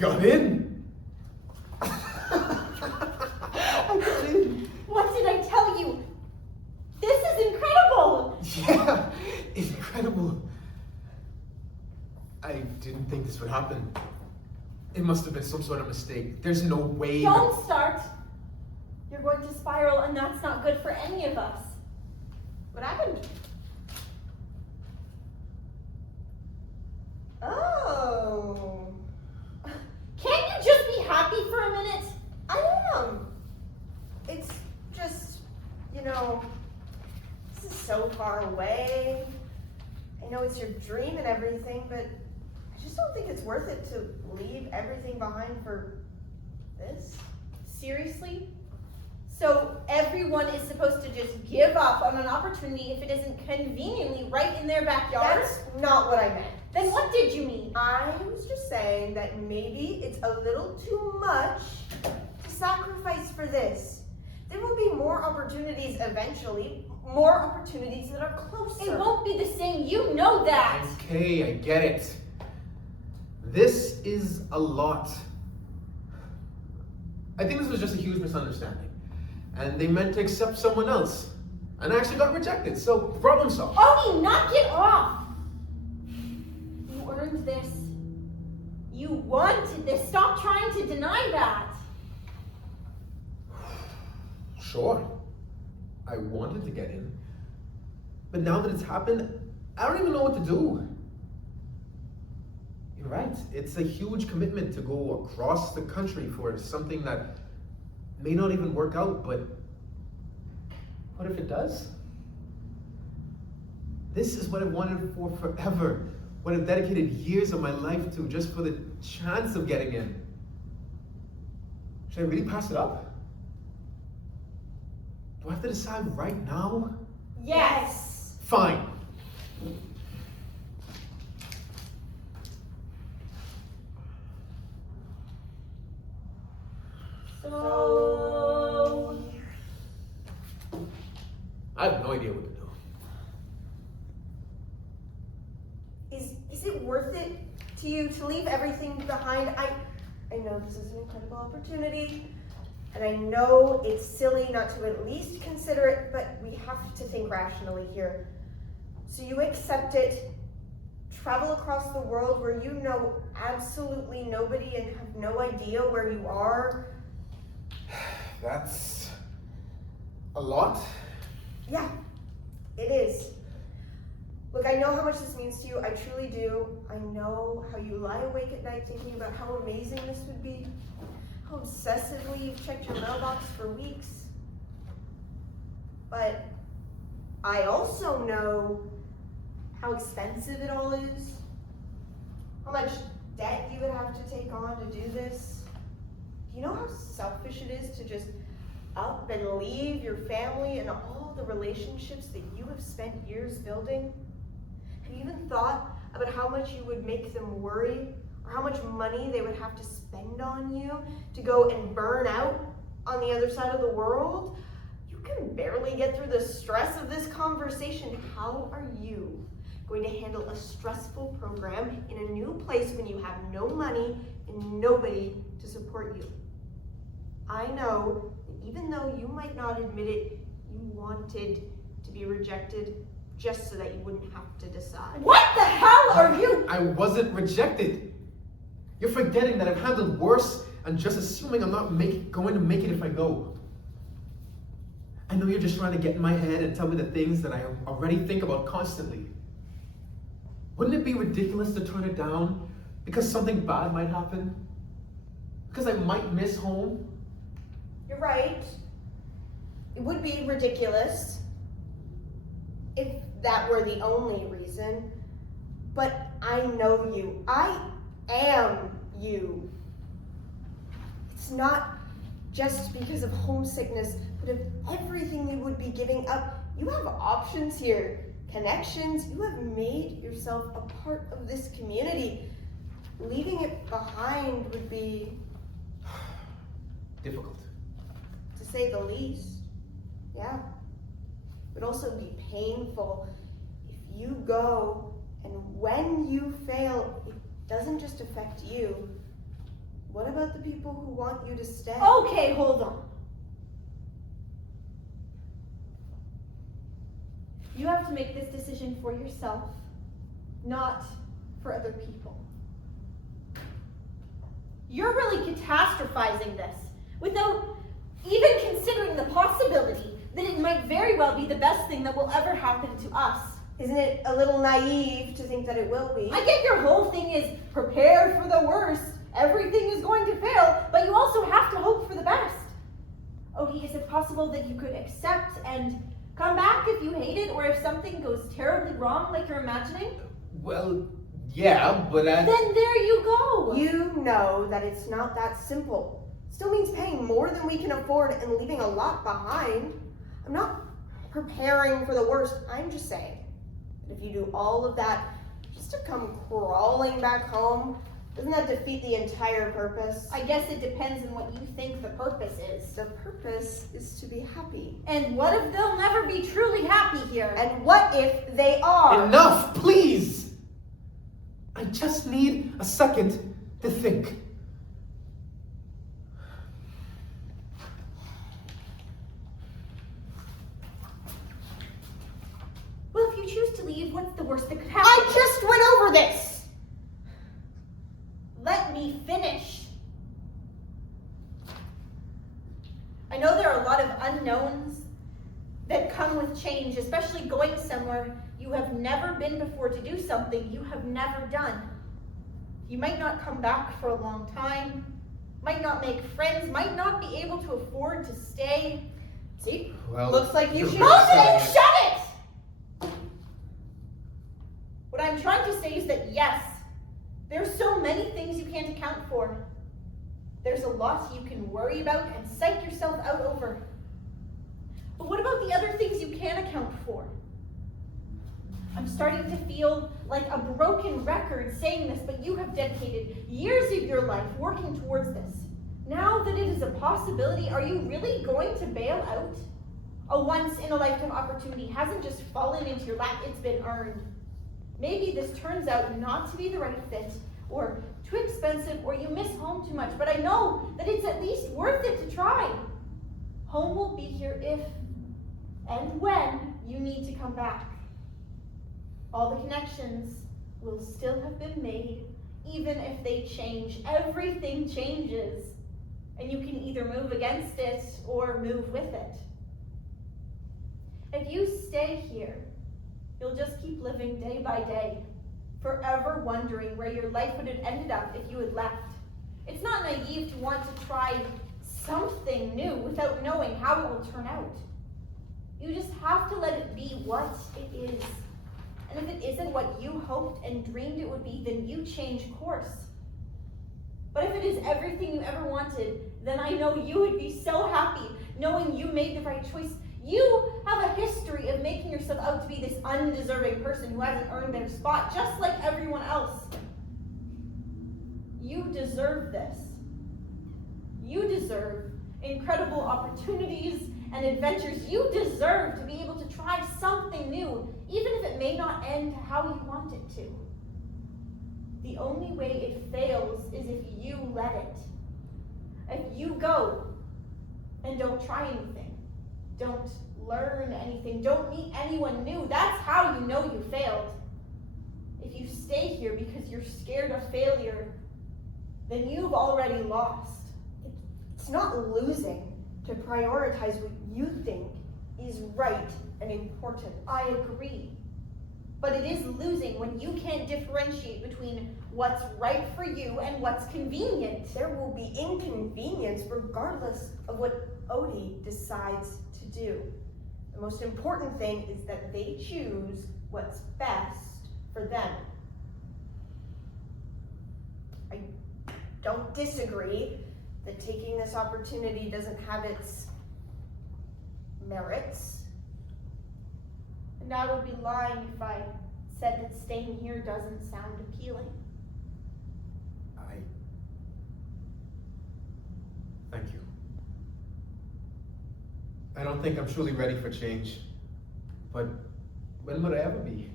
got in. I got in. What did I tell you? This is incredible! Yeah, incredible. I didn't think this would happen. It must have been some sort of mistake. There's no way. Don't start. You're going to spiral, and that's not good for any of us. What happened? Oh. Can't you just be happy for a minute? I am. It's just, this is so far away. I know it's your dream and everything, but I just don't think it's worth it to leave everything behind for this. Seriously? So everyone is supposed to just give up on an opportunity if it isn't conveniently right in their backyard? That's not what I meant. Then what did you mean? I was just saying that maybe it's a little too much to sacrifice for this. There will be more opportunities eventually, more opportunities that are closer. It won't be the same, you know that. Okay, I get it. This is a lot. I think this was just a huge misunderstanding. And they meant to accept someone else. And I actually got rejected, so problem solved. Odie, knock it off! You earned this. You wanted this. Stop trying to deny that. Sure, I wanted to get in. But now that it's happened, I don't even know what to do. You're right, it's a huge commitment to go across the country for something that may not even work out, but what if it does? This is what I wanted for forever. What I've dedicated years of my life to just for the chance of getting in. Should I really pass it up? Do I have to decide right now? Yes. Fine. So... I have no idea what to do. Is it worth it to you to leave everything behind? I know this is an incredible opportunity, and I know it's silly not to at least consider it, but we have to think rationally here. So you accept it, travel across the world where you know absolutely nobody and have no idea where you are. That's a lot. Yeah, it is. Look, I know how much this means to you. I truly do. I know how you lie awake at night thinking about how amazing this would be, how obsessively you've checked your mailbox for weeks. But I also know how expensive it all is, how much debt you would have to take on to do this. Do you know how selfish it is to just up and leave your family and all the relationships that you have spent years building? Have you even thought about how much you would make them worry, or how much money they would have to spend on you to go and burn out on the other side of the world? You can barely get through the stress of this conversation. How are you going to handle a stressful program in a new place when you have no money and nobody to support you? I know that even though you might not admit it, you wanted to be rejected just so that you wouldn't have to decide. What the hell are you? I wasn't rejected. You're forgetting that I've handled worse and just assuming I'm not going to make it if I go. I know you're just trying to get in my head and tell me the things that I already think about constantly. Wouldn't it be ridiculous to turn it down because something bad might happen? Because I might miss home? You're right. It would be ridiculous if that were the only reason. But I know you. I am you. It's not just because of homesickness, but of everything you would be giving up. You have options here, connections. You have made yourself a part of this community. Leaving it behind would be Difficult. to say the least. Yeah. It would also be painful if you go and when you fail, it doesn't just affect you, What about the people who want you to stay? Okay, hold on. You have to make this decision for yourself, not for other people. You're really catastrophizing this without even considering the possibility that it might very well be the best thing that will ever happen to us. Isn't it a little naive to think that it will be? I get your whole thing is prepare for the worst. Everything is going to fail, but you also have to hope for the best. Odie, is it possible that you could accept and come back if you hate it, or if something goes terribly wrong like you're imagining? Well, yeah, but Then there you go. You know that it's not that simple. Still means paying more than we can afford and leaving a lot behind. I'm not preparing for the worst. I'm just saying that if you do all of that just to come crawling back home, doesn't that defeat the entire purpose? I guess it depends on what you think the purpose is. The purpose is to be happy. And what if they'll never be truly happy here? And what if they are? enough, please! I just need a second to think. Well, if you choose to leave, what's the worst that could happen? I just went over this! Let me finish. I know there are a lot of unknowns that come with change, especially going somewhere you have never been before to do something you have never done. You might not come back for a long time, might not make friends, might not be able to afford to stay. See? Well, Looks like you you're should- very Moses, sad. shut it! What I'm trying to say is that yes, there's so many things you can't account for. There's a lot you can worry about and psych yourself out over. But what about the other things you can account for? I'm starting to feel like a broken record saying this, but you have dedicated years of your life working towards this. Now that it is a possibility, are you really going to bail out? A once-in-a-lifetime opportunity hasn't just fallen into your lap, it's been earned. Maybe this turns out not to be the right fit, or too expensive, or you miss home too much, but I know that it's at least worth it to try. Home will be here if and when you need to come back. All the connections will still have been made, even if they change. Everything changes, and you can either move against it or move with it. If you stay here, you'll just keep living day by day, forever wondering where your life would have ended up if you had left. It's not naive to want to try something new without knowing how it will turn out. You just have to let it be what it is. And if it isn't what you hoped and dreamed it would be, then you change course. But if it is everything you ever wanted, then I know you would be so happy knowing you made the right choice. You have a history of making yourself out to be this undeserving person who hasn't earned their spot, just like everyone else. You deserve this. You deserve incredible opportunities and adventures. You deserve to be able to try something new, even if it may not end how you want it to. The only way it fails is if you let it. If you go and don't try anything, don't learn anything, don't meet anyone new, that's how you know you failed. If you stay here because you're scared of failure, then you've already lost. It's not losing to prioritize what you think is right and important. I agree. But it is losing when you can't differentiate between what's right for you and what's convenient. There will be inconvenience regardless of what Odie decides to do. The most important thing is that they choose what's best for them. I don't disagree that taking this opportunity doesn't have its merits. And I would be lying if I said that staying here doesn't sound appealing. Thank you. I don't think I'm truly ready for change, but when would I ever be?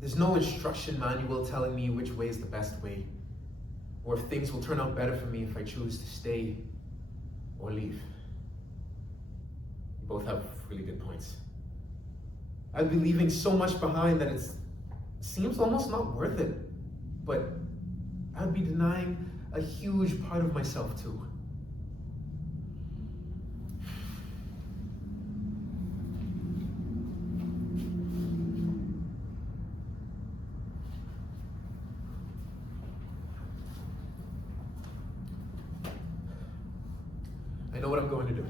There's no instruction manual telling me which way is the best way. or if things will turn out better for me if I choose to stay or leave. You both have really good points. I'd be leaving so much behind that it seems almost not worth it, but I'd be denying a huge part of myself too. I know what I'm going to do.